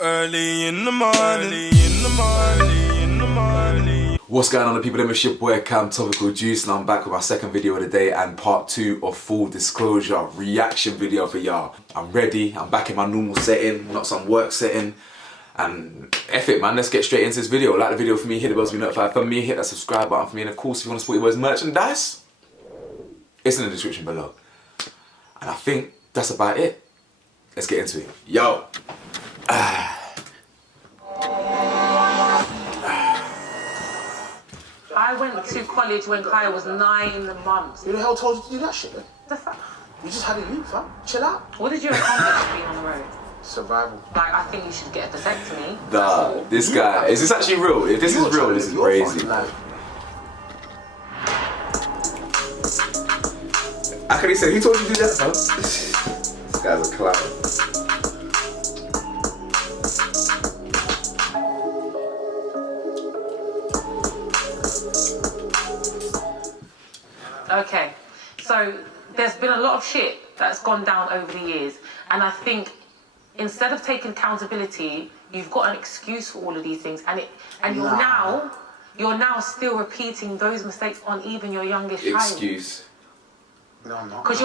Early in the morning. What's going on, the people? It's your boy Cam Topical Juice, and I'm back with my second video of the day and part 2 of Full Disclosure reaction video for y'all. I'm ready, I'm back in my normal setting, not some work setting. And F it, man, let's get straight into this video. Like the video for me, hit the bell to be notified for me, hit that subscribe button for me, and of course if you want to support your boys merchandise, it's in the description below. And I think that's about it. Let's get into it. Yo. I went to college when Kaya was 9 months. Who the hell told you to do that shit then? The fuck? You just had a youth, fam. Chill out. What did you accomplish being on the road? Survival. Like, I think you should get a vasectomy. Nah, this guy, is this actually real? If this is real, this is crazy. How can he say, who told you to do that, fam? This guy's a clown. Okay, so there's been a lot of shit that's gone down over the years, and I think instead of taking accountability, you've got an excuse for all of these things, and you're now still repeating those mistakes on even your youngest child. Excuse. No, I'm not. Because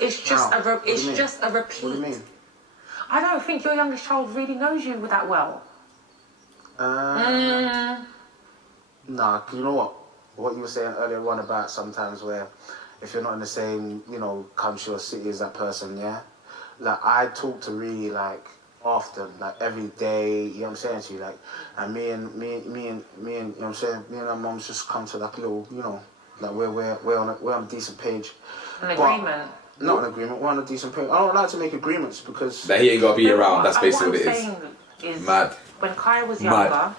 it's just a repeat. What do you mean? I don't think your youngest child really knows you that well. Nah, you know what? What you were saying earlier on about sometimes where if you're not in the same, country or city as that person, yeah? Like, I talk to really, like, often, like, every day, you know what I'm saying to you? Like, and me and, you know what I'm saying? Me and our mums just come to, like, a little, like, we're on a decent page. An agreement? Not an agreement, we're on a decent page. I don't like to make agreements because... That he ain't got to be around, that's basically what it is. Mad. When Kaya was younger,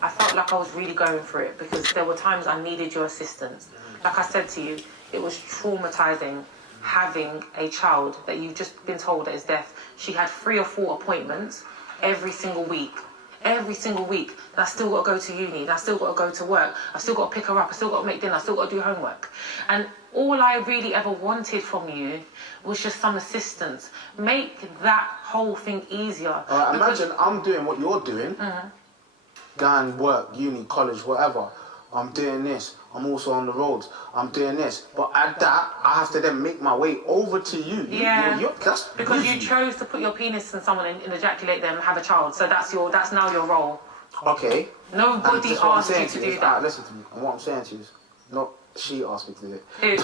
I felt like I was really going for it because there were times I needed your assistance. Like I said to you, it was traumatizing having a child that you've just been told that is deaf. She had 3 or 4 appointments every single week. Every single week. And I still got to go to uni, and I still got to go to work. I've still got to pick her up, I still got to make dinner, I still got to do homework. And all I really ever wanted from you was just some assistance. Make that whole thing easier. Imagine I'm doing what you're doing. Going work, uni, college, whatever. I'm doing this. I'm also on the roads. I'm doing this. But at that, I have to then make my way over to you. Yeah. That's because you chose to put your penis in someone and ejaculate them and have a child. So that's now your role. Okay. Nobody asked you to do that. Alright, listen to me. And what I'm saying to you is, not she asked me to do it. Who?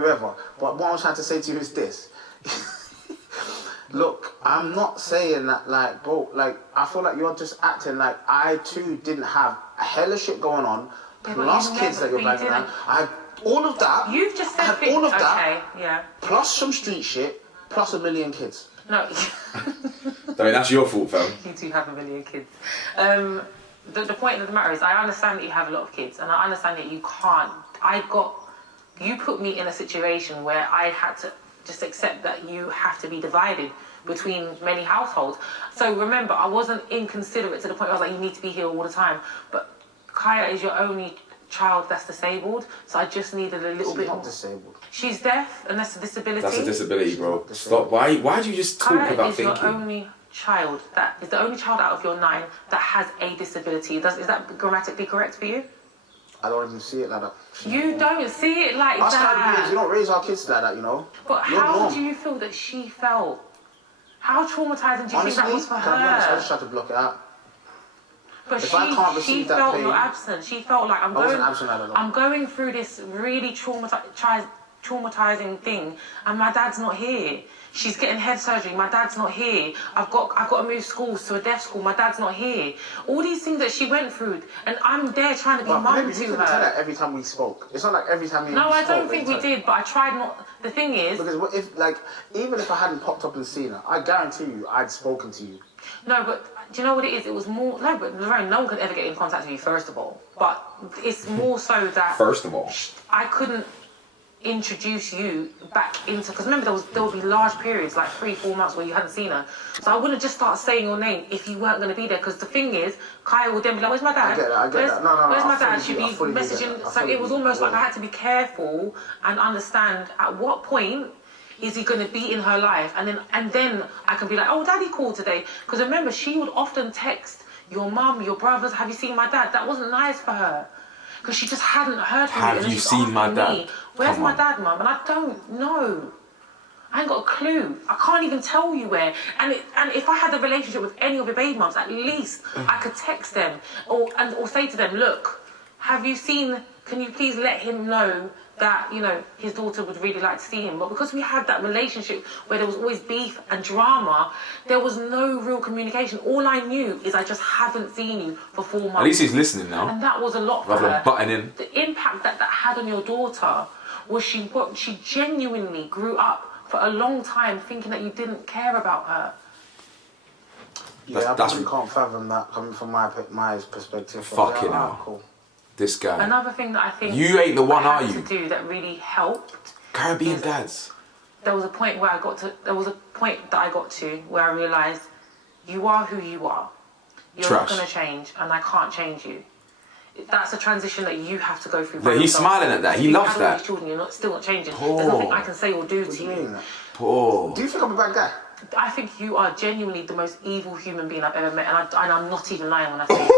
Whoever. But what I'm trying to say to you is this. Look, I'm not saying that, like, bro, like, I feel like you're just acting like I too didn't have a hell of shit going on, plus kids that you're banging around. I had all of that. You've just said all of that. Okay, yeah. Plus some street shit, plus 1 million kids. No. I mean, that's your fault, fam. You do have 1 million kids. The point of the matter is, I understand that you have a lot of kids, and I understand that you can't. You put me in a situation where I had to just accept that you have to be divided between many households. So remember, I wasn't inconsiderate to the point where I was like, you need to be here all the time. But Kaya is your only child that's disabled, so I just needed a little bit. She's not disabled. She's deaf, and that's a disability. That's a disability, bro. Stop. Why do you just talk Kaya about is thinking? your only child that is the only child out of your 9 that has a disability. Is that grammatically correct for you? I don't even see it like that. You don't see it like Us that. Caribbeans, you don't raise our kids like that, But how do you feel that she felt? How traumatizing do you think that was for her? I just tried to block it out. But if I can't she receive that felt pain, your absence. She felt like I'm going through this really traumatizing thing, and my dad's not here. She's getting head surgery. My dad's not here. I've got to move schools to a deaf school. My dad's not here. All these things that she went through, and I'm there trying to be mum to her. You didn't tell that every time we spoke. It's not like every time we spoke. No, I don't think we did, but I tried not. The thing is, because even if I hadn't popped up and seen her, I guarantee you, I'd spoken to you. No, but do you know what it is? It was more... No, but Lorraine, no one could ever get in contact with you, first of all. But it's more so that... First of all. I couldn't introduce you back into... Because remember, there would be large periods, like 3-4 months, where you hadn't seen her. So I wouldn't just start saying your name if you weren't going to be there. Because the thing is, Kaya would then be like, where's my dad? I get that. No, where's my dad? She'd be messaging... So it was almost like I had to be careful and understand at what point Is he going to be in her life? And then I can be like, oh, daddy called today. Because remember, she would often text your mum, your brothers, have you seen my dad? That wasn't nice for her. Because she just hadn't heard from me. Have you seen my dad? Where's my dad, mum? And I don't know. I ain't got a clue. I can't even tell you where. And if I had a relationship with any of your baby mums, at least I could text them or say to them, look, have you seen, can you please let him know that, you know, his daughter would really like to see him. But because we had that relationship where there was always beef and drama, there was no real communication. All I knew is I just haven't seen you for 4 months. At least he's listening now. And that was a lot for rather her. than butting in. The impact that had on your daughter was she genuinely grew up for a long time thinking that you didn't care about her. Yeah, I probably can't fathom that coming from my perspective. Fucking hell. Cool. This guy. Another thing that I think you ain't the one, I are had you? to do that really helped. Caribbean dads. There was a point where I got to where I realised you are who you are. You're not going to change, and I can't change you. That's a transition that you have to go through. Yeah, he's smiling at that. He loves that. Children, you're still not changing. Poor. There's nothing I can say or do to you. Poor. Do you think I'm a bad guy? I think you are genuinely the most evil human being I've ever met, and I'm not even lying when I say it.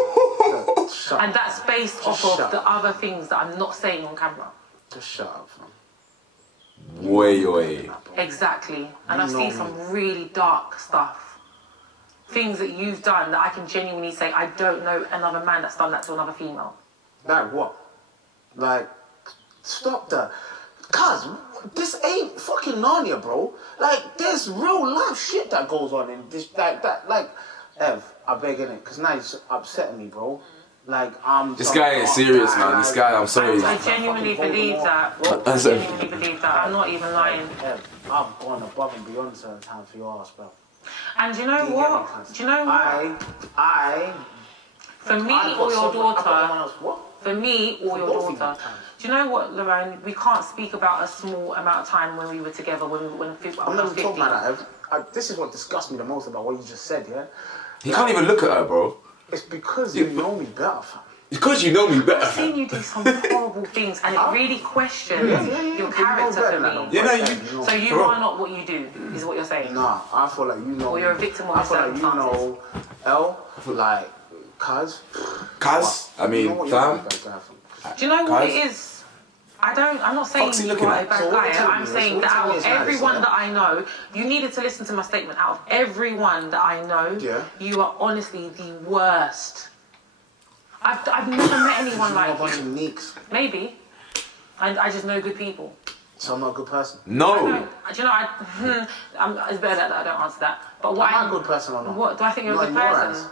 And that's based off of the other things that I'm not saying on camera. Just shut up, fam. Way. Exactly. And I've seen some really dark stuff. Things that you've done that I can genuinely say, I don't know another man that's done that to another female. Like what? Like, stop that. Cuz, this ain't fucking Narnia, bro. Like, there's real life shit that goes on in this, like, Ev, I beg in it, because now it's upsetting me, bro. Like, this guy ain't serious, man. This guy, I'm sorry. I genuinely believe that. I'm not even lying. Ev, I've gone above and beyond certain times for your ass, bro. And do you know what? Do you know what? For me or your daughter, for me or your daughter, do you know what, Lorraine? We can't speak about a small amount of time when we were together, when I was 15. I'm not talking about that. This is what disgusts me the most about what you just said, yeah? He can't even look at her, bro. It's because you know me better, fam. Because you know me better. I've seen you do some horrible things, and it really questions your character for me. So you are not what you do, is what you're saying. Nah, I feel like you know. Or you're a victim of I feel like you know, like, cuz. I mean, fam. Do you know what it is? I'm not saying you are a bad guy. I'm saying that out of everyone that I know, you needed to listen to my statement. Out of everyone that I know, you are honestly the worst. I've never met anyone like you. Maybe. I just know good people. So I'm not a good person? No. Do you know, it's better that I don't answer that. But what am I a good person or not? What, do I think you're a good person?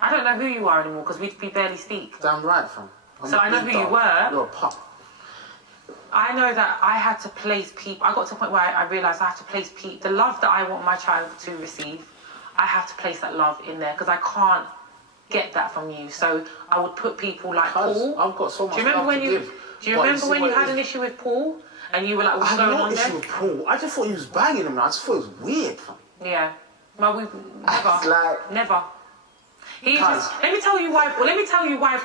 I don't know who you are anymore because we barely speak. Damn right, fam. So I know who you were. You're a pup. I know that I had to place people. I got to a point where I realised I have to place people. The love that I want my child to receive, I have to place that love in there because I can't get that from you. So I would put people like Paul. I've got so much love to give. Do you remember when you had an issue with Paul and you were like, what's going on there? I had no issue with Paul. I just thought he was banging him. I just thought it was weird. Yeah. Well, we never. Let me tell you why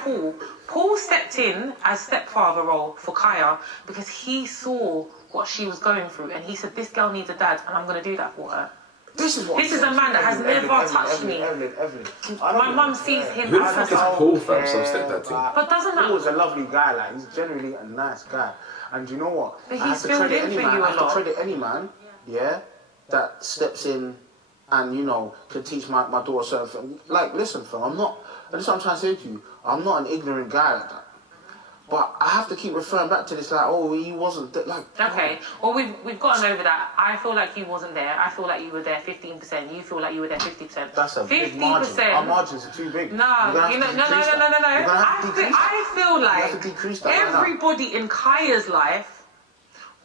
Paul stepped in as stepfather role for Kaya because he saw what she was going through and he said, this girl needs a dad and I'm going to do that for her. This is a man that has never touched me. My mum sees him as a Paul, fam, some stepdad thing. But doesn't that... Paul's a lovely guy, like, he's generally a nice guy. And you know what? But he's filled in for you a lot. I have to credit any man, that steps in and, you know, can teach my daughter certain things. Like, listen, fam, this is what I'm trying to say to you, I'm not an ignorant guy like that. But I have to keep referring back to this, like, oh, he wasn't like. Okay, well, we've gotten over that. I feel like you wasn't there. I feel like you were there 15%. You feel like you were there 50%. That's a big margin. Our margins are too big. No. I feel like everybody in Kaya's life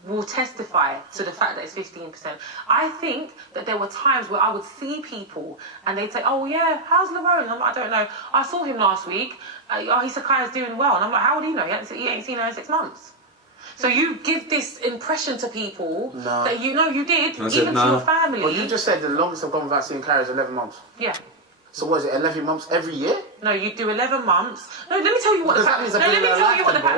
will testify to the fact that it's 15%. I think that there were times where I would see people and they'd say, oh yeah, how's Lerone? I'm like, I don't know. I saw him last week. He said Kaya's doing well. And I'm like, how would he know? He ain't seen her in 6 months. So you give this impression to people that you know you did, even to your family. Well, you just said the longest I've gone without seeing Kaya is 11 months. Yeah. So what is it, 11 months every year? No, you do 11 months. No, let me tell you what the pattern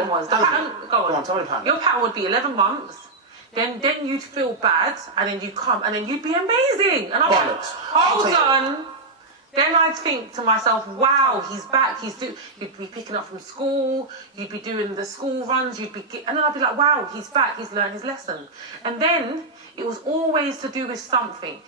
was. The pattern, go on. Go on, tell me the pattern. Your pattern would be 11 months. then you'd feel bad, and then you'd come, and then you'd be amazing. And I'm like, Bollocks. hold on. Then I'd think to myself, wow, he's back. You'd be picking up from school. You'd be doing the school runs. And then I'd be like, wow, he's back. He's learned his lesson. And then it was always to do with something.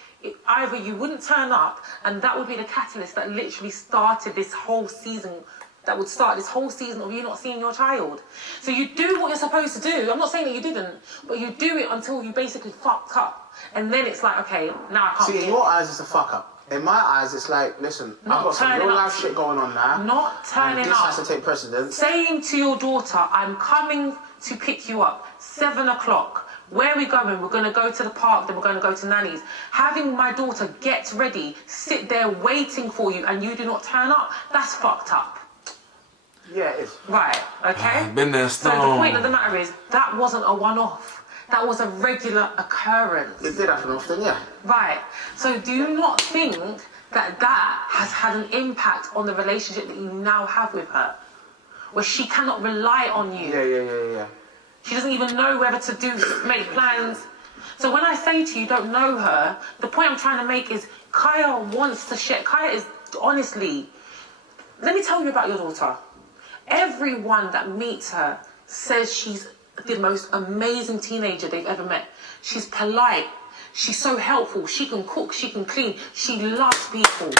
Either you wouldn't turn up, and that would be the catalyst that literally started this whole season. That would start this whole season of you not seeing your child. So you do what you're supposed to do. I'm not saying that you didn't, but you do it until you basically fucked up. And then it's like, okay, now I can't. See, in your eyes, it's a fuck up. In my eyes, it's like, listen, I've got some real life shit going on now. Not turning and up. This has to take precedence. Saying to your daughter, I'm coming to pick you up, 7 o'clock. Where are we going? We're going to go to the park, then we're going to go to Nanny's. Having my daughter get ready, sit there waiting for you, and you do not turn up, that's fucked up. Yeah, it is. Right, okay? Been there, so the point of the matter is, that wasn't a one-off. That was a regular occurrence. It did happen often, yeah. Right. So do you not think that has had an impact on the relationship that you now have with her? Where she cannot rely on you. Yeah. She doesn't even know whether to make plans. So when I say to you, don't know her, the point I'm trying to make is Kaya wants to share. Kaya is, honestly, let me tell you about your daughter. Everyone that meets her says she's the most amazing teenager they've ever met. She's polite. She's so helpful. She can cook. She can clean. She loves people.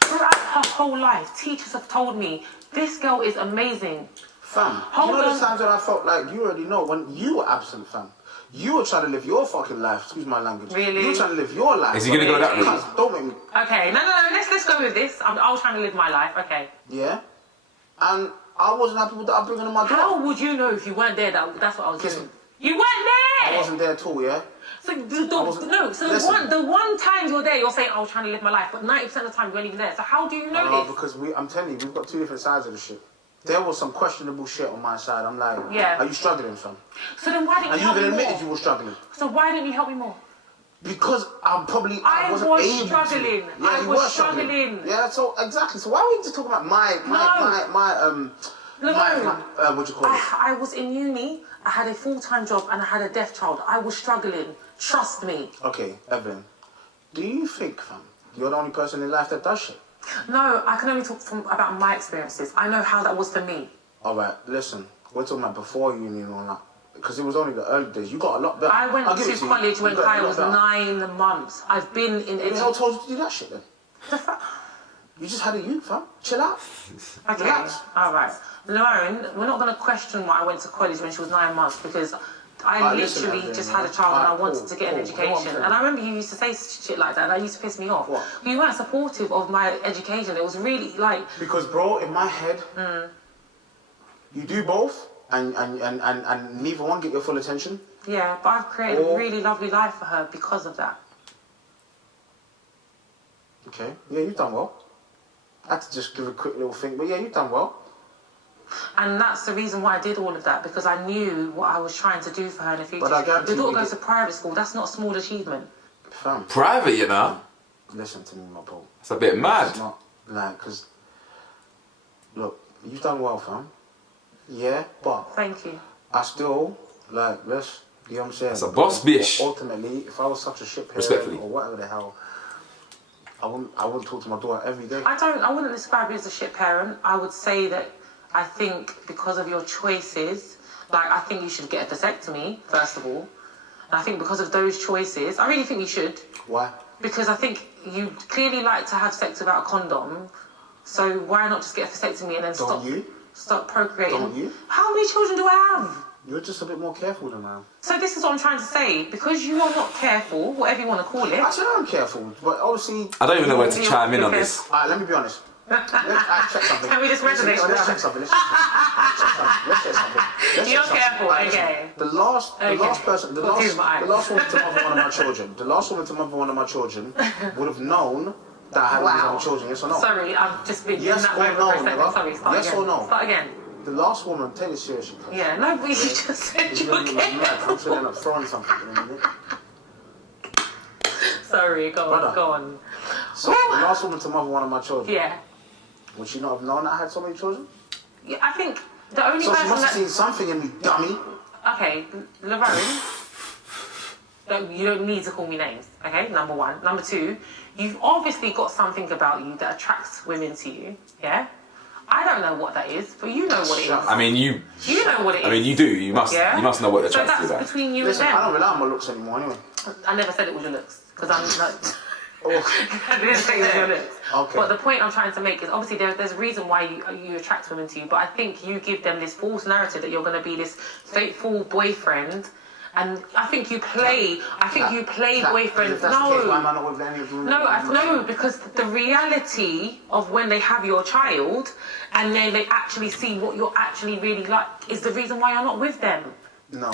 Throughout her whole life, teachers have told me, this girl is amazing. Fam, you know the times when I felt like, you already know, when you were absent, fam. You were trying to live your fucking life, excuse my language. Really? You were trying to live your life. Is he going to go that route? Don't make me... Okay, no, let's go with this. I was trying to live my life, okay. Yeah? And I wasn't happy with the upbringing of my daughter. How would you know if you weren't there that's what I was doing? You weren't there! I wasn't there at all, yeah? So the one time you're there, you're saying, I was trying to live my life, but 90% of the time you weren't even there. So how do you know this? Because I'm telling you, we've got two different sides of the shit. There was some questionable shit on my side. I'm like, yeah. Are you struggling, fam? So then why didn't you help me more? And you even admitted you were struggling. So why didn't you help me more? Because I wasn't able struggling. to. Yeah, I was struggling. Yeah, so exactly. So why are we just talking about what do you call it? I was in uni, I had a full-time job and I had a deaf child. I was struggling. Trust me. Okay, Evelyn, do you think, fam, you're the only person in life that does shit? No, I can only talk about my experiences. I know how that was for me. Alright, listen, we're talking about before uni and all that. Because it was only the early days. You got a lot better. I went to college when Kaya was 9 months. I've been in... Who the hell told you to do that shit then? You just had a youth, fam. Chill out. Okay, relax. Alright. Lauren, we're not going to question why I went to college when she was 9 months because I literally just had a child and I wanted to get an education. And I remember you used to say shit like that and that used to piss me off. What? You weren't supportive of my education. It was really like... Because, bro, in my head, you do both and neither one get your full attention. Yeah, but I've created a really lovely life for her because of that. Okay, yeah, you've done well. I had to just give a quick little thing, but yeah, you've done well. And that's the reason why I did all of that, because I knew what I was trying to do for her in the future. But I guarantee your daughter goes to private school, that's not a small achievement. Fam. Private, you know? Listen to me, my bro. It's a bit mad. It's not, like, because, look, you've done well, fam. Yeah, but... Thank you. I still, like, you know what I'm saying? It's a boss bitch. Ultimately, if I was such a shit parent or whatever the hell, I wouldn't talk to my daughter every day. I wouldn't describe you as a shit parent. I would say that I think because of your choices, like I think you should get a vasectomy, first of all. And I think because of those choices, I really think you should. Why? Because I think you clearly like to have sex without a condom. So why not just get a vasectomy and then stop procreating? Don't you? How many children do I have? You're just a bit more careful than I am. So this is what I'm trying to say. Because you are not careful, whatever you want to call it. Actually, I'm careful, but obviously... I don't even know where to chime in on this. Alright, let me be honest. Let's check something. Can we just resonate on Let's that? check something. Let's check something. You're careful, okay. The last woman to mother one of my children would have known that I had these other children, yes or no? Sorry, I've just been yes in that or moment no, for a second. Sorry, start yes again. or no? Start again. The last woman, take it seriously. Yeah, no, but you just said you were careful. I'm saying I'm throwing something in a minute. Sorry, go on. So, the last woman to mother one of my children. Yeah. Would she not have known that I had so many children? Yeah, I think the only so person she must have seen something in me, dummy. Okay, Laverne, You don't need to call me names, okay? Number one. Number two, you've obviously got something about you that attracts women to you, yeah? I don't know what that is, but you know what it is. I mean, you know what it is. I mean, you do. You must know what attracts you. So that's between you Listen, and them. I don't rely on my looks anymore anyway. I never said it was your looks, because I'm not... Oh. I didn't say it was your looks. Okay. But the point I'm trying to make is, obviously, there's a reason why you attract women to you, but I think you give them this false narrative that you're going to be this faithful boyfriend. And I think you play boyfriend. If that's the case, why am I not with any of them? No, because the reality of when they have your child and then they actually see what you're actually really like is the reason why you're not with them. No,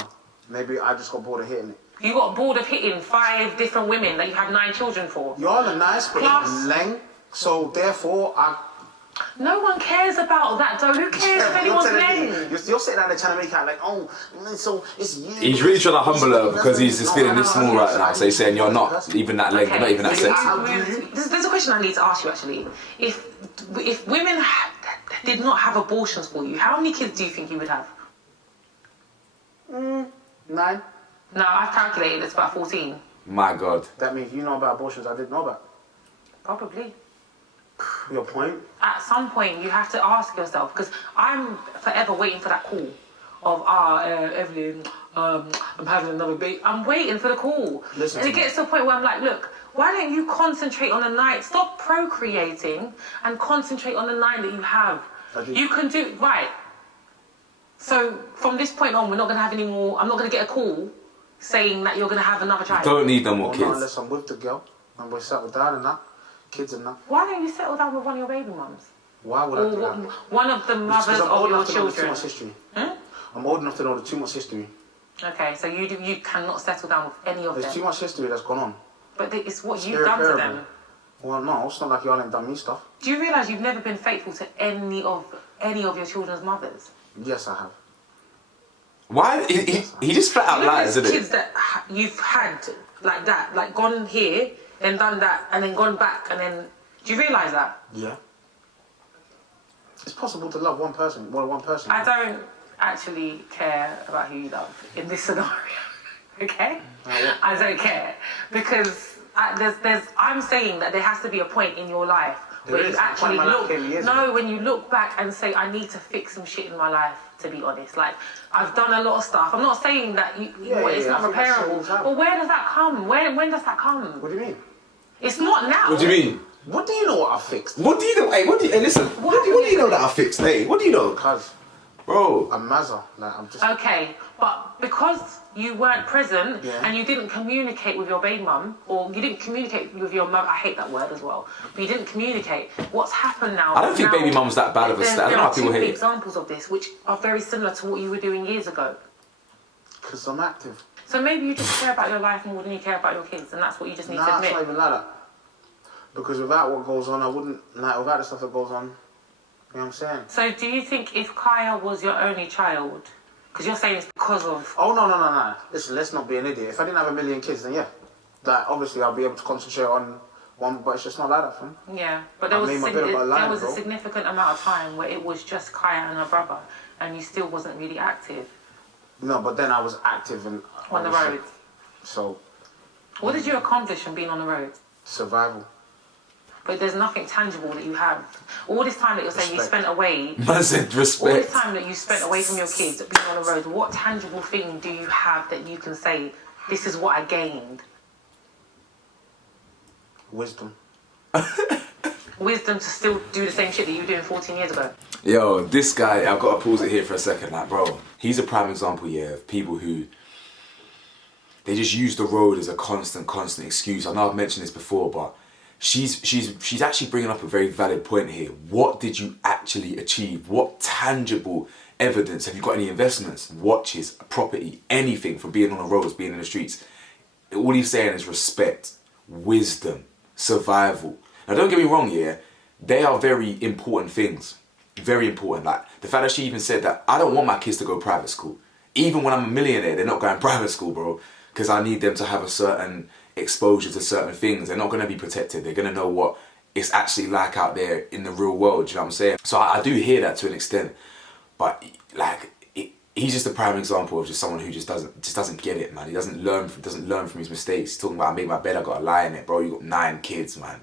maybe I just got bored of hitting it. You got bored of hitting 5 different women that you have 9 children for. You're a nice person, Leng, so therefore No one cares about that, though. Who cares if anyone's lame? You're sitting down there trying to make out like, oh, so it's you. He's really trying to humble her because he's just feeling this small right now. So he's saying you're not even that lame, you're not even that sexy. There's a question I need to ask you, actually. If women did not have abortions for you, how many kids do you think you would have? 9. No, I've calculated it's about 14. My God. That means you know about abortions I didn't know about. Probably. Your point? At some point, you have to ask yourself, because I'm forever waiting for that call of, Evelyn, I'm having another baby. I'm waiting for the call. Listen and to it me. gets to a point where I'm like, look, why don't you concentrate on the 9? Stop procreating and concentrate on the 9 that you have. You can do, right. So from this point on, we're not going to have any more, I'm not going to get a call saying that you're going to have another child. Don't need no more Not kids. unless I'm with the girl and we're settled down and that. Kids and that. Why don't you settle down with one of your baby mums? Why would I do that? One of the mothers of your children. Too much history. I'm old enough to know too much history. Okay, so you cannot settle down with any of them. There's too much history that's gone on. But it's what you've done to them. Well, no, it's not like y'all ain't done me stuff. Do you realise you've never been faithful to any of your children's mothers? Yes, I have. Why? He just flat out lies, isn't it? Kids that you've had like that, like gone here, then done that, and then gone back, and then... Do you realise that? Yeah. It's possible to love one person. I don't actually care about who you love in this scenario. Okay? I don't care. Because I'm saying that there has to be a point in your life where you actually when you look back and say, I need to fix some shit in my life, to be honest. Like, I've done a lot of stuff. I'm not saying that it's not repairable. But where does that come? When does that come? What do you mean? It's not now. What do you mean? What do you know what I fixed? What do you know? Hey, hey, listen. What do you know that I fixed? Hey, what do you know? Because, bro, I'm Mazza. Like, I'm just... Okay, but because you weren't present and you didn't communicate with your baby mum, or you didn't communicate with your mum, I hate that word as well, but you didn't communicate, what's happened now? I don't think baby mum's that bad of a stat. I don't know how people hate it. There are 2 examples of this which are very similar to what you were doing years ago. Because I'm active. So maybe you just care about your life more than you care about your kids, and that's what you just need to admit. It's not even like that. Because without what goes on, I wouldn't, like, without the stuff that goes on, you know what I'm saying? So do you think if Kaya was your only child, because you're saying it's because of... Oh, no. Listen, let's not be an idiot. If I didn't have 1 million kids, then yeah. Like, obviously I'll be able to concentrate on one, but it's just not like that, fam. Yeah, but there was a significant amount of time where it was just Kaya and her brother, and you still wasn't really active. No, but then I was active and... On the road. So... What did you accomplish from being on the road? Survival. But there's nothing tangible that you have. All this time that you're saying you spent away... Man said respect. All this time that you spent away from your kids, being on the road, what tangible thing do you have that you can say, this is what I gained? Wisdom. Wisdom to still do the same shit that you were doing 14 years ago. Yo, this guy, I've got to pause it here for a second. Like, bro, he's a prime example, of people who... They just use the road as a constant excuse. I know I've mentioned this before, but... She's actually bringing up a very valid point here. What did you actually achieve? What tangible evidence? Have you got any investments, watches, property, anything from being on the roads, being in the streets? All he's saying is respect, wisdom, survival. Now don't get me wrong, they are very important things. Very important. Like the fact that she even said that, I don't want my kids to go private school. Even when I'm a millionaire, they're not going private school, bro. Because I need them to have a certain exposure to certain things. They're not going to be protected. They're going to know what it's actually like out there in the real world. Do you know what I'm saying? So I do hear that to an extent, but like he's just a prime example of just someone who just doesn't get it, man. He doesn't learn from his mistakes. He's talking about, I made my bed, I got a lie in it, bro. You got 9 kids, man.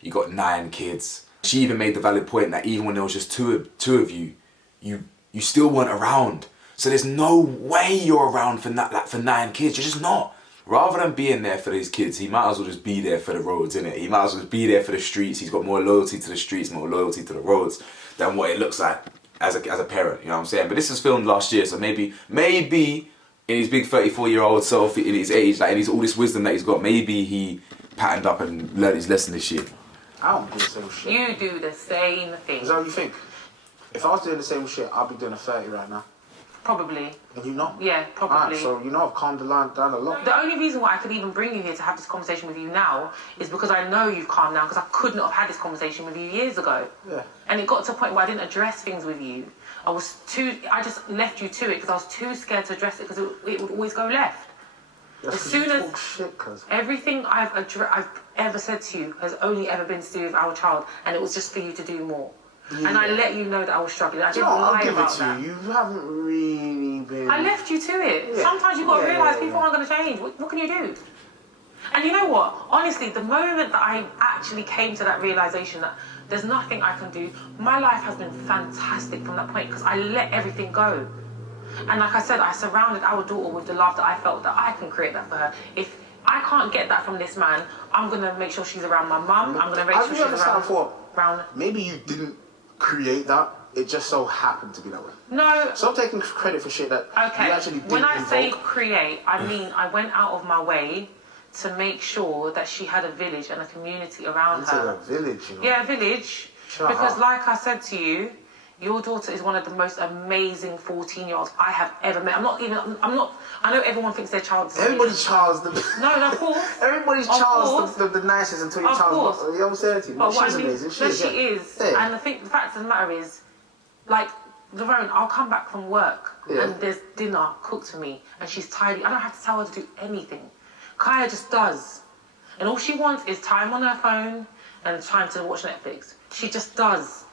You got 9 kids. She even made the valid point that even when there was just two of you, you still weren't around. So there's no way you're around for 9 kids. You're just not. Rather than being there for these kids, he might as well just be there for the roads, innit? He might as well be there for the streets. He's got more loyalty to the streets, more loyalty to the roads than what it looks like as a parent, you know what I'm saying? But this was filmed last year, so maybe in his big 34-year-old self, in his age, like in all this wisdom that he's got, maybe he patterned up and learned his lesson this year. I don't do the same shit. You do the same thing. Is that what you think? If I was doing the same shit, I'd be doing a 30 right now. Probably. And you know? Yeah, probably. Alright, so you know I've calmed the line down a lot. The only reason why I could even bring you here to have this conversation with you now is because I know you've calmed down, because I could not have had this conversation with you years ago. Yeah. And it got to a point where I didn't address things with you. I just left you to it because I was too scared to address it because it would always go left. That's As soon you as talk shit, cuz. everything I've ever said to you has only ever been to do with our child, and it was just for you to do more. Yeah. And I let you know that I was struggling. I didn't lie about that. I'll give it to you. You haven't really been... I left you to it. Yeah. Sometimes you've got to realise people aren't going to change. What can you do? And you know what? Honestly, the moment that I actually came to that realisation that there's nothing I can do, my life has been fantastic from that point because I let everything go. And like I said, I surrounded our daughter with the love that I felt that I can create that for her. If I can't get that from this man, I'm going to make sure she's around my mum. I'm going to make sure she's around... Maybe you didn't create that, it just so happened to be that way. No. Stop taking credit for shit that you actually didn't When I invoke. say create, I mean I went out of my way to make sure that she had a village and a community around her. A village, you know? Yeah, a village. Because like I said to you, your daughter is one of the most amazing 14-year-olds I have ever met. I know everyone thinks their child is Everybody's child's the... No, of course. Everybody's child's the nicest until your child's... You know what I'm saying to you? But she's amazing. She is. Yeah. And the fact of the matter is, like, Laverne, I'll come back from work and there's dinner cooked for me and she's tidy. I don't have to tell her to do anything. Kaya just does. And all she wants is time on her phone and time to watch Netflix. She just does.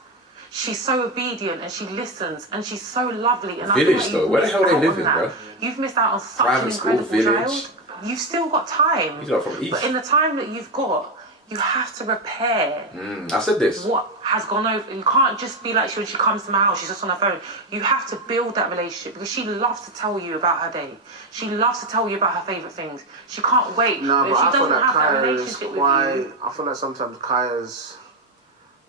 She's so obedient and she listens and she's so lovely. And village though, where the hell are they living, bro? You've missed out on such Private an school, incredible village. child. You've still got time. He's not from East. But in the time that you've got, you have to repair. I said this. What has gone over. You can't just be like when she comes to my house, she's just on her phone. You have to build that relationship because she loves to tell you about her day. She loves to tell you about her favourite things. She can't wait. No, but but if she I feel doesn't like have that Kaya is relationship quite... with you... I feel like sometimes Kaya's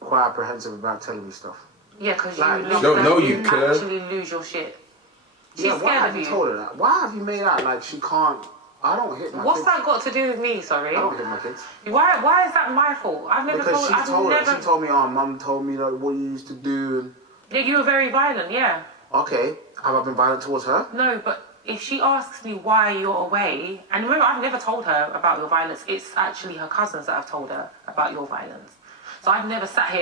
quite apprehensive about telling me stuff. Yeah, because Like, you don't know you, actually lose your shit. She's yeah, why scared have of you you. told her that? Why have you made out like she can't... I don't hit my What's kids. that got to do with me, sorry? I don't hit my kids. Why is that my fault? I've never Because told... she told me, oh, mum told me like, what you used to do. Yeah, you were very violent, yeah. Okay, have I been violent towards her? No, but if she asks me why you're away, and remember, I've never told her about your violence. It's actually her cousins that have told her about your violence. So I've never sat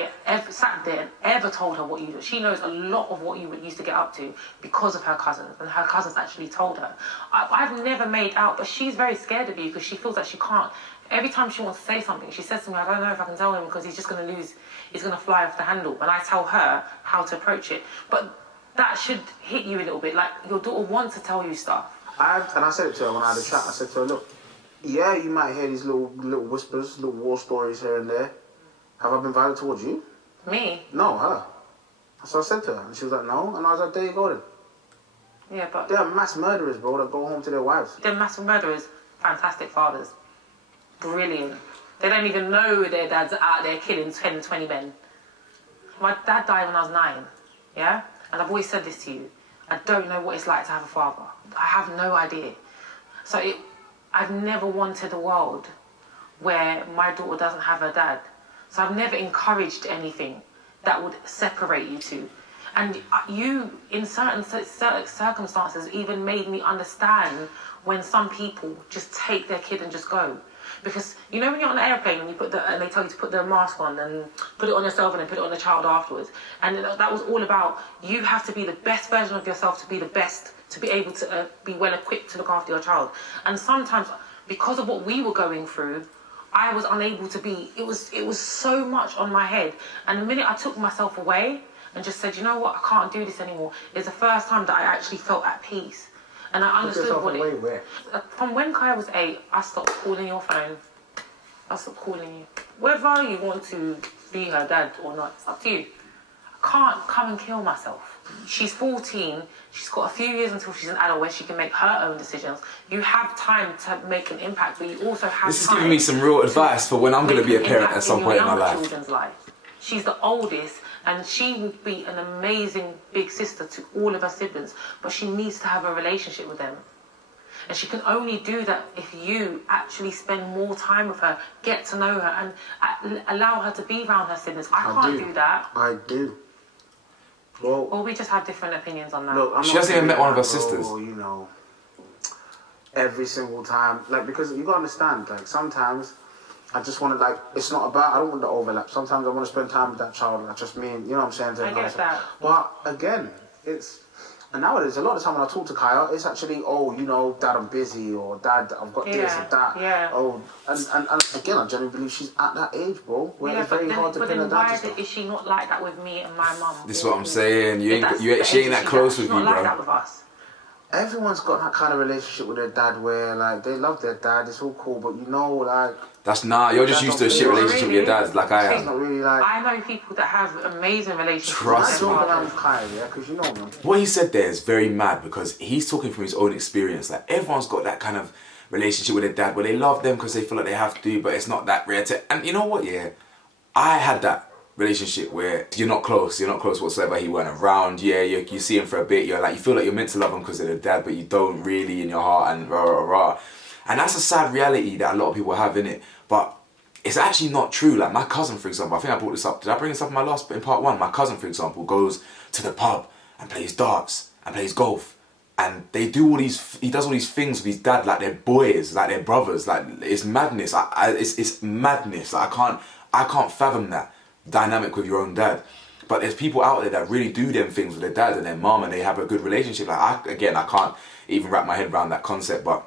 there and ever told her what you do. She knows a lot of what you used to get up to because of her cousins, and her cousins actually told her. I've never made out, but she's very scared of you because she feels like she can't. Every time she wants to say something, she says to me, I don't know if I can tell him because he's just going to lose, he's going to fly off the handle. And I tell her how to approach it. But that should hit you a little bit, like your daughter wants to tell you stuff. And I said it to her when I had a chat. I said to her, look, yeah, you might hear these little whispers, little war stories here and there. Have I been violent towards you? Me? No, her. So I said to her, and she was like, no. And I was like, there you go then. Yeah, but... They're mass murderers, bro, that go home to their wives. They're massive murderers, fantastic fathers. Brilliant. They don't even know their dads are out there killing 10 and 20 men. My dad died when I was 9, yeah? And I've always said this to you. I don't know what it's like to have a father. I have no idea. So I've never wanted a world where my daughter doesn't have her dad. So I've never encouraged anything that would separate you two. And you, in certain circumstances, even made me understand when some people just take their kid and just go. Because, you know when you're on an airplane and, and they tell you to put the mask on and put it on yourself and then put it on the child afterwards. And that was all about, you have to be the best version of yourself to be the best, to be able to be well equipped to look after your child. And sometimes, because of what we were going through, I was unable to be, it was so much on my head. And the minute I took myself away, and just said, you know what, I can't do this anymore. It's the first time that I actually felt at peace. And I understood what it... From when Kaya was 8, I stopped calling your phone. I stopped calling you. Whether you want to be her dad or not, it's up to you. I can't come and kill myself. She's 14. She's got a few years until she's an adult where she can make her own decisions. You have time to make an impact, but you also have This is time giving me some real advice for when I'm going to be a parent at some point in my life. Children's life. She's the oldest, and she will be an amazing big sister to all of her siblings, but she needs to have a relationship with them. And she can only do that if you actually spend more time with her, get to know her, and allow her to be around her siblings. I can't do that. I do. Well, we just have different opinions on that. Look, she hasn't even met one of her sisters. You know, every single time, like, because you gotta understand, like, sometimes I just want to, like, it's not about, I don't want the overlap. Sometimes I want to spend time with that child, like, just me, and, you know what I'm saying? I get that. But again, and nowadays, a lot of the time when I talk to Kaya, it's actually, oh, you know, Dad, I'm busy, or Dad, I've got this or that. Yeah. Oh, and again, I genuinely believe she's at that age, bro, where it's very hard to pin her down. But then why is she not like that with me and my mum? This is what I'm saying. She ain't that close with you, bro. She's not like that with us. Everyone's got that kind of relationship with their dad where, like, they love their dad, it's all cool, but you know, like... You're just used to a shit relationship with your dad, like I am. Not really like... I know people that have amazing relationships. Trust me. Around Kaya, yeah, because you know me. What he said there is very mad because he's talking from his own experience. Like, everyone's got that kind of relationship with their dad where they love them because they feel like they have to, but it's not that rare to... And you know what, yeah? I had that relationship where you're not close whatsoever. He weren't around. Yeah, you see him for a bit. You're like, you feel like you're meant to love him because they're the dad, but you don't really in your heart and rah rah rah. And that's a sad reality that a lot of people have in it. But it's actually not true. Like my cousin, for example, I think I brought this up. Did I bring this up in part 1? My cousin, for example, goes to the pub and plays darts and plays golf. And he does all these things with his dad like they're boys, like they're brothers. Like it's madness. It's madness. Like, I can't fathom that dynamic with your own dad. But there's people out there that really do them things with their dad and their mom, and they have a good relationship. Like I can't even wrap my head around that concept, but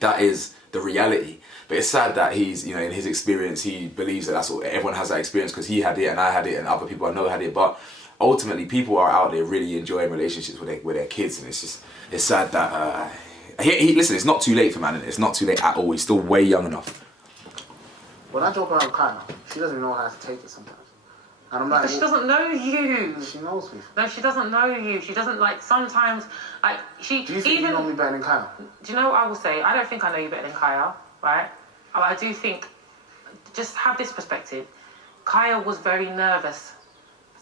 that is the reality. But it's sad that he's, you know, in his experience, he believes that that's what everyone has, that experience because he had it and I had it and other people I know had it. But ultimately, people are out there really enjoying relationships with their kids, and it's sad that listen, it's not too late for man. It's not too late at all. He's still way young enough. When I joke around Kaya, she doesn't know how to take it sometimes. And I'm like, but she doesn't know you. She knows me. No, she doesn't know you. She doesn't, like, sometimes, like, she... Do you think you know me better than Kaya? Do you know what I will say? I don't think I know you better than Kaya, right? But I do think, just have this perspective. Kaya was very nervous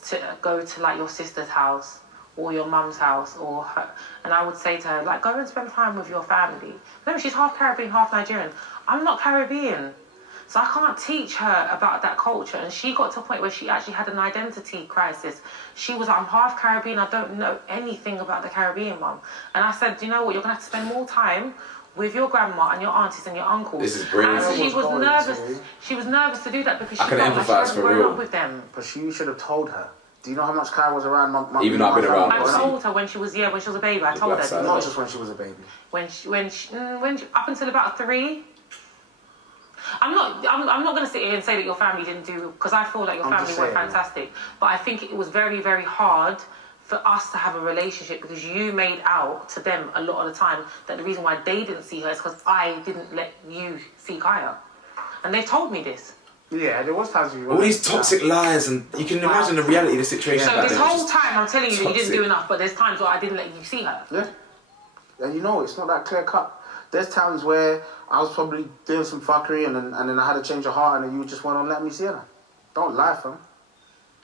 to go to, like, your sister's house or your mum's house or her. And I would say to her, like, go and spend time with your family. No, she's half Caribbean, half Nigerian. I'm not Caribbean. So I can't teach her about that culture. And she got to a point where she actually had an identity crisis. She was like, I'm half Caribbean, I don't know anything about the Caribbean, mum. And I said, you know what, you're going to have to spend more time with your grandma and your aunties and your uncles. This is brilliant. And she was nervous. She was nervous to do that because she can felt like she empathise hadn't for grown real. up with them. But she should have told her. Do you know how much Kaya was around my Even though I've been around. I told her when she was a baby. I told her. Not just when she was a baby. When she, up until about 3. I'm not going to sit here and say that your family didn't do, because I feel like your family were fantastic. But I think it was very, very hard for us to have a relationship because you made out to them a lot of the time that the reason why they didn't see her is because I didn't let you see Kaya. And they told me this. Yeah, there was times you all these toxic lies, and you can imagine the reality of the situation. So this whole time I'm telling you that you didn't do enough, but there's times where I didn't let you see her. Yeah. And you know, it's not that clear cut. There's times where I was probably doing some fuckery and then I had to change your heart and then you just went on let me see her. Don't lie, fam.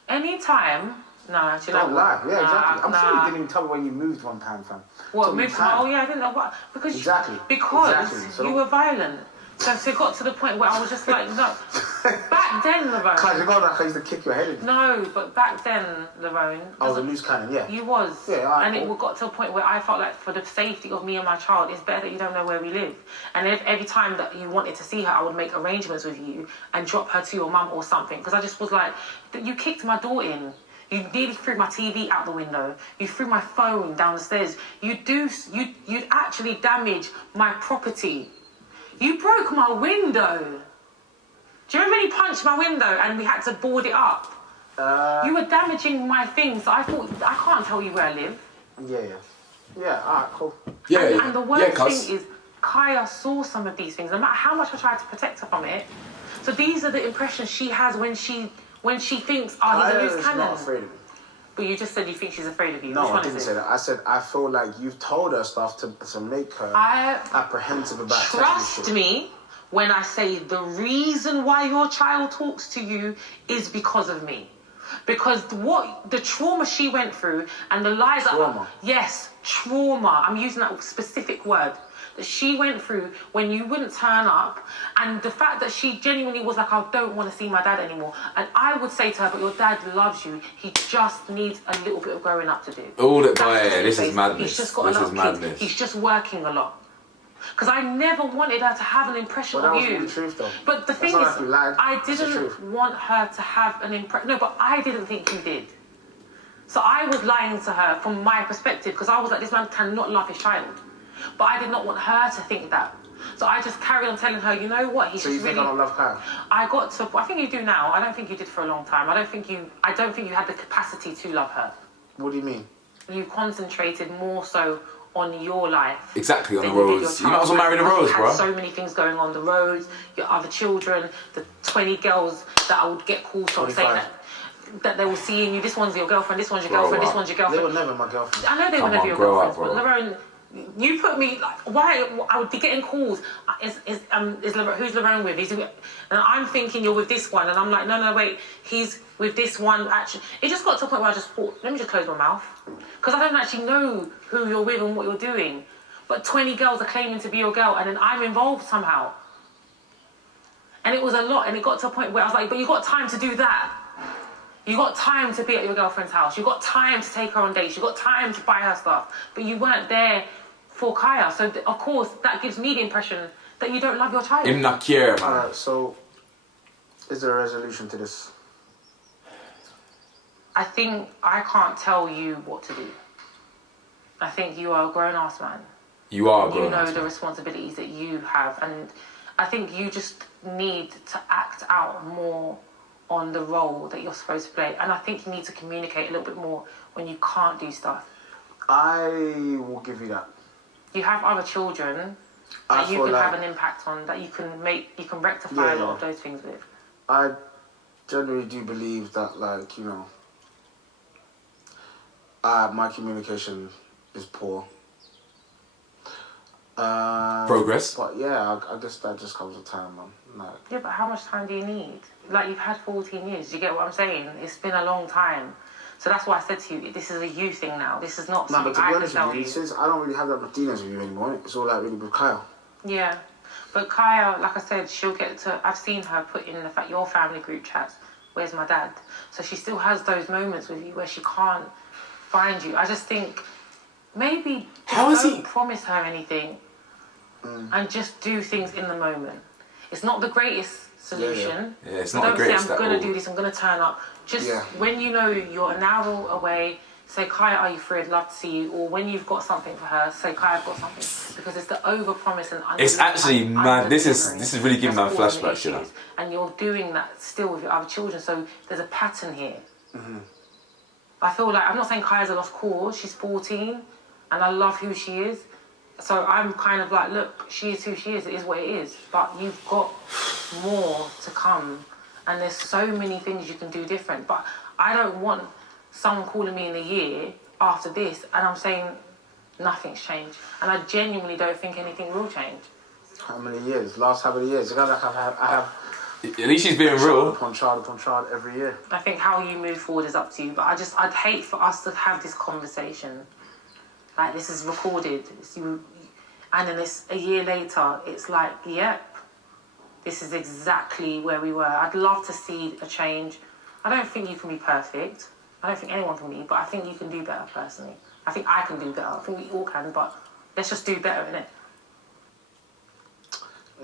Anytime. No, actually, don't lie. Yeah, exactly. I'm sure you didn't even tell me when you moved one time, fam. What, moved? Oh, yeah, I didn't know what. Because you were violent. So it got to the point where I was just like, no. Back then, Lavone. Cause you got that, I used to kick your head in. No, but back then, Lavone. I was a loose cannon, yeah. You was. Yeah, and it got to a point where I felt like for the safety of me and my child, it's better that you don't know where we live. And if every time that you wanted to see her, I would make arrangements with you and drop her to your mum or something. Because I just was like, you kicked my door in. You nearly threw my TV out the window. You threw my phone down the stairs. You'd actually damage my property. You broke my window. Do you remember when he punched my window and we had to board it up? You were damaging my things. I thought, I can't tell you where I live. Yeah, alright, cool. And the worst thing is, Kaya saw some of these things, no matter how much I tried to protect her from it. So these are the impressions she has when she thinks, oh, he's a loose cannon. Not afraid of me. But you just said you think she's afraid of you. No, Which one I didn't is say that. I said I feel like you've told her stuff to make her apprehensive about trust me when I say the reason why your child talks to you is because of me. Because what the trauma she went through and the lies trauma. Yes, trauma. I'm using that specific word that she went through when you wouldn't turn up, and the fact that she genuinely was like, I don't want to see my dad anymore. And I would say to her, but your dad loves you. He just needs a little bit of growing up to do. This is madness. He's just got a lot of kids. He's just working a lot. Because I never wanted her to have an impression of you. That was the truth, though. But the thing is, I didn't want her to have an impression. No, but I didn't think you did. So I was lying to her from my perspective, because I was like, this man cannot love his child. But I did not want her to think that. So I just carried on telling her, you know what? He's so you just think really... I don't love Kyle? I think you do now. I don't think you did for a long time. I don't think you had the capacity to love her. What do you mean? You concentrated more so on your life. Exactly, on the roads. You might as well marry the roads, bro. You had so many things going on. The roads, your other children, the 20 girls that I would get calls from saying that they were seeing you. This one's your girlfriend, this one's your girlfriend, this one's your girlfriend. They were never my girlfriend. I know they were never your girlfriends, but Lerone, you put me, like, why? I would be getting calls. Is Lerone, who's Lerone with? And I'm thinking you're with this one, and I'm like, no, wait, he's with this one. Actually, it just got to a point where I just thought, let me just close my mouth, because I don't actually know who you're with and what you're doing. But 20 girls are claiming to be your girl, and then I'm involved somehow. And it was a lot, and it got to a point where I was like, but you got time to do that. You got time to be at your girlfriend's house. You got time to take her on dates. You got time to buy her stuff. But you weren't there for Kaya. So, of course, that gives me the impression that you don't love your child. I'm not care, man. Alright, so is there a resolution to this? I think I can't tell you what to do. I think you are a grown-ass man. You are a grown-ass man. You know the responsibilities that you have. And I think you just need to act out more on the role that you're supposed to play. And I think you need to communicate a little bit more when you can't do stuff. I will give you that. You have other children that you can have an impact on, that you can rectify a lot of those things with. I generally do believe that, like, you know, my communication is poor. Progress? But yeah, I guess that just comes with time, man. Like, yeah, but how much time do you need? Like, you've had 14 years, do you get what I'm saying? It's been a long time. So that's why I said to you, this is a you thing now. This is not something I can tell you. Since I don't really have that much dealings with you anymore, it's all like really with Kyle. Yeah, but Kaya, like I said, she'll get to... I've seen her put in your family group chats, where's my dad? So she still has those moments with you where she can't find you. I just think maybe don't promise her anything and just do things in the moment. It's not the greatest solution. Yeah, it's not the greatest. Don't say, I'm going to do this, I'm going to turn up. Just when you know you're an hour away, say, Kaya, are you free? I'd love to see you. Or when you've got something for her, say, Kaya, I've got something. Because it's the over-promise and it's actually, man, this is really giving man flashbacks, you know. And you're doing that still with your other children, so there's a pattern here. Mm-hmm. I feel like, I'm not saying Kaya's a lost cause, she's 14, and I love who she is. So I'm kind of like, look, she is who she is, it is what it is. But you've got more to come, and there's so many things you can do different. But I don't want someone calling me in a year after this, and I'm saying nothing's changed. And I genuinely don't think anything will change. How many years? Last how many years? I have at least she's being real. Upon child every year. I think how you move forward is up to you, but I'd hate for us to have this conversation. Like, this is recorded, and then a year later, it's like, yep, this is exactly where we were. I'd love to see a change. I don't think you can be perfect. I don't think anyone can be, but I think you can do better, personally. I think I can do better. I think we all can, but let's just do better, innit?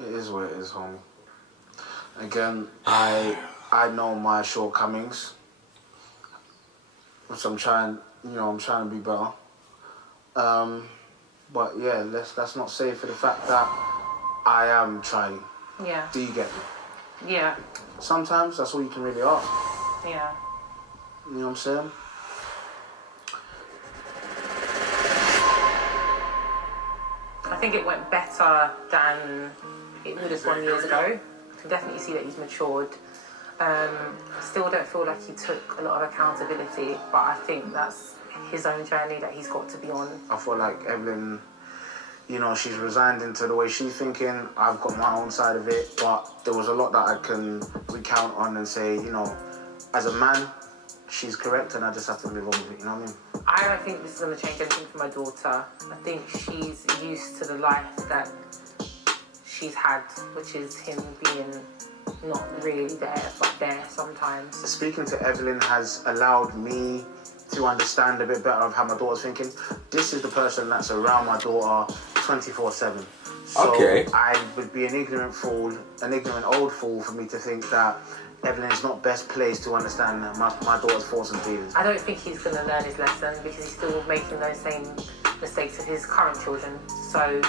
It is what it is, homie. Again, I know my shortcomings, which I'm trying to be better. But yeah, let's not say for the fact that I am trying. Yeah. Do you get me? Yeah. Sometimes that's all you can really ask. Yeah. You know what I'm saying? I think it went better than it would have gone years ago. I can definitely see that he's matured. Still don't feel like he took a lot of accountability, but I think that's his own journey that he's got to be on. I feel like Evelyn, you know, she's resigned into the way she's thinking. I've got my own side of it, but there was a lot that I can recount on and say, you know, as a man, she's correct and I just have to move on with it, you know what I mean? I don't think this is going to change anything for my daughter. I think she's used to the life that she's had, which is him being not really there, but there sometimes. Speaking to Evelyn has allowed me to understand a bit better of how my daughter's thinking. This is the person that's around my daughter 24/7. So Okay. I would be an ignorant fool, an ignorant old fool for me to think that Evelyn's not best placed to understand my daughter's thoughts and feelings. I don't think he's going to learn his lesson because he's still making those same mistakes with his current children. So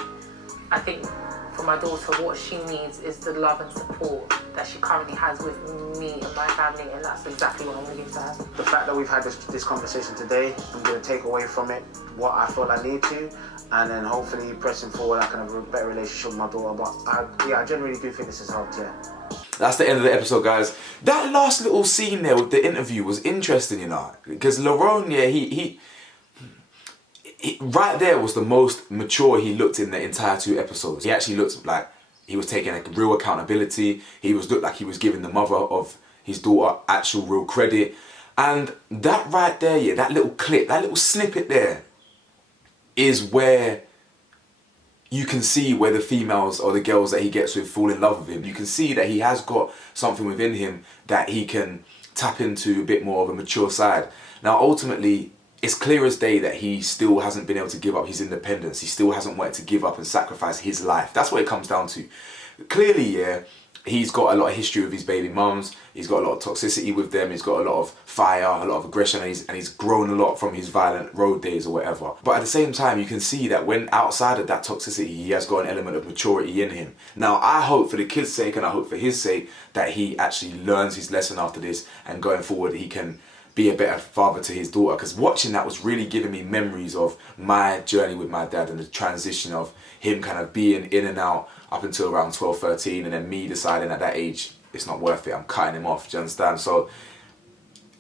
I think for my daughter, what she needs is the love and support that she currently has with me and my family, and that's exactly what I'm going to give to her. The fact that we've had this conversation today, I'm going to take away from it what I feel I need to, and then hopefully pressing forward I can have a better relationship with my daughter. But I genuinely do think this has helped, yeah. That's the end of the episode, guys. That last little scene there with the interview was interesting, you know, because Lerone, yeah, he right there was the most mature he looked in the entire 2 episodes. He actually looked like he was taking like real accountability. He looked like he was giving the mother of his daughter actual real credit. And that right there, yeah, that little clip, that little snippet there is where you can see where the females or the girls that he gets with fall in love with him. You can see that he has got something within him that he can tap into a bit more of a mature side. Now, ultimately, it's clear as day that he still hasn't been able to give up his independence. He still hasn't wanted to give up and sacrifice his life. That's what it comes down to. Clearly, yeah, he's got a lot of history with his baby mums. He's got a lot of toxicity with them. He's got a lot of fire, a lot of aggression, and he's grown a lot from his violent road days or whatever. But at the same time, you can see that when outside of that toxicity, he has got an element of maturity in him. Now, I hope for the kid's sake and I hope for his sake that he actually learns his lesson after this, and going forward he can be a better father to his daughter, because watching that was really giving me memories of my journey with my dad and the transition of him kind of being in and out up until around 12, 13, and then me deciding at that age it's not worth it, I'm cutting him off, do you understand? So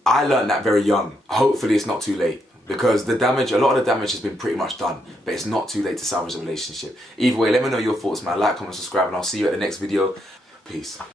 I learned that very young. Hopefully it's not too late, because the damage, a lot of the damage has been pretty much done, but it's not too late to salvage a relationship. Either way, let me know your thoughts, man. Like, comment, subscribe, and I'll see you at the next video. Peace.